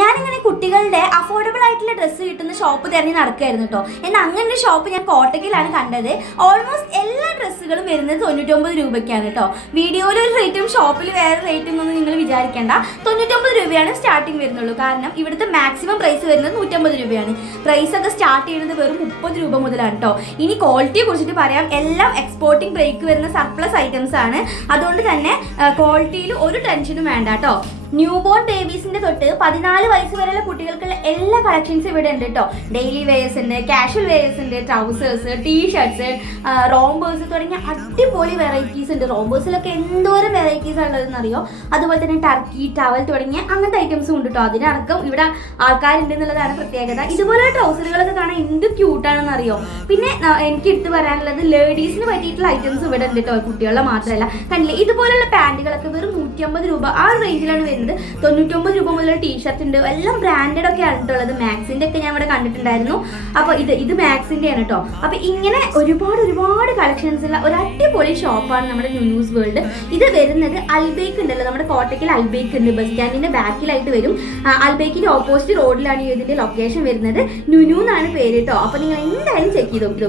ഞാനിങ്ങനെ കുട്ടികളുടെ അഫോർഡബിൾ ആയിട്ടുള്ള ഡ്രസ്സ് കിട്ടുന്ന ഷോപ്പ് തിരഞ്ഞ് നടക്കുകയായിരുന്നു കേട്ടോ എന്നാൽ അങ്ങനെ ഒരു ഷോപ്പ് ഞാൻ കോട്ടക്കിലാണ് കണ്ടത്. ഓൾമോസ്റ്റ് എല്ലാ ഡ്രസ്സുകളും വരുന്നത് തൊണ്ണൂറ്റൊമ്പത് രൂപയ്ക്കാണ് കേട്ടോ വീഡിയോയിൽ ഒരു റേറ്റും ഷോപ്പിൽ വേറെ റേറ്റും ഒന്നും നിങ്ങൾ വിചാരിക്കേണ്ട. തൊണ്ണൂറ്റൊമ്പത് രൂപയാണ് സ്റ്റാർട്ടിങ് വരുന്നുള്ളൂ. കാരണം ഇവിടുത്തെ മാക്സിമം പ്രൈസ് വരുന്നത് നൂറ്റമ്പത് രൂപയാണ്. പ്രൈസ് ഒക്കെ സ്റ്റാർട്ട് ചെയ്യുന്നത് വെറും മുപ്പത് രൂപ മുതലാണ് കേട്ടോ ഇനി ക്വാളിറ്റിയെ കുറിച്ചിട്ട് പറയാം. എല്ലാം എക്സ്പോർട്ടിംഗ് ബ്രേക്ക് വരുന്ന സർപ്ലസ് ഐറ്റംസ് ആണ്. അതുകൊണ്ട് തന്നെ ക്വാളിറ്റിയിൽ ഒരു ടെൻഷനും വേണ്ട കേട്ടോ ന്യൂ ബോൺ ബേബീസിന്റെ തൊട്ട് പതിനാല് വയസ്സ് വരെയുള്ള കുട്ടികൾക്കുള്ള എല്ലാ കളക്ഷൻസും ഇവിടെ ഉണ്ട് കേട്ടോ ഡെയിലി വെയേഴ്സ് ഉണ്ട് കാഷ്വൽ വെയേഴ്സ് ഉണ്ട് ട്രൗസേഴ്സ് ടീ ഷർട്ട്സ് റോംബേഴ്സ് തുടങ്ങിയ അടിപൊളി വെറൈറ്റീസ് ഉണ്ട്. റോംബേഴ്സിലൊക്കെ എന്തോരം വെറൈറ്റീസ് ഉള്ളതെന്ന് അറിയോ? അതുപോലെ തന്നെ ടർക്കി ടവൽ തുടങ്ങിയ അങ്ങനത്തെ ഐറ്റംസും ഉണ്ട് കേട്ടോ അതിനടക്കം ഇവിടെ ആൾക്കാരുണ്ട് എന്നുള്ളതാണ് പ്രത്യേകത. ഇതുപോലെ ട്രൗസറുകളൊക്കെ കാണാൻ എന്ത് ക്യൂട്ടാണെന്ന് അറിയോ? പിന്നെ എനിക്ക് എടുത്തു പറയാനുള്ളത് ലേഡീസിന് പറ്റിയിട്ടുള്ള ഐറ്റംസ് ഇവിടെ ഉണ്ട് കേട്ടോ കുട്ടികളുടെ മാത്രമല്ല. കണ്ടില്ലേ? ഇതുപോലുള്ള പാന്റുകളൊക്കെ വെറും നൂറ്റമ്പത് രൂപ ആ റേഞ്ചിലാണ് വരുന്നത്. തൊണ്ണൂറ്റൊമ്പത് രൂപ മുതലുള്ള ടീഷർട്ട് ഉണ്ട്. എല്ലാം ബ്രാൻഡഡ് ഒക്കെ ഉള്ളത്. മാക്സിന്റെ ഒക്കെ ഞാൻ ഇവിടെ കണ്ടിട്ടുണ്ടായിരുന്നു. അപ്പൊ ഇത് ഇത് മാക്സിന്റെ ആണ് കേട്ടോ. അപ്പൊ ഇങ്ങനെ ഒരുപാട് ഒരുപാട് കളക്ഷൻസ് ഉള്ള ഒരു അടിപൊളി ഷോപ്പാണ് നമ്മുടെ ന്യൂസ് വേൾഡ് ഇത് വരുന്നത് അൽബേക്ക് ഉണ്ടല്ലോ. നമ്മുടെ കോട്ടയ്ക്കൽ അൽബേക്ക് ഉണ്ട്. ബസ് സ്റ്റാൻഡിന്റെ ബാക്കിലായിട്ട് വരും. അൽബേക്കിന്റെ ഓപ്പോസിറ്റ് റോഡിലാണ് ഇതിന്റെ ലൊക്കേഷൻ വരുന്നത്. നുനു എന്നാണ് പേര് കേട്ടോ. അപ്പൊ നിങ്ങൾ എന്തായാലും ചെക്ക് ചെയ്ത് നോക്കി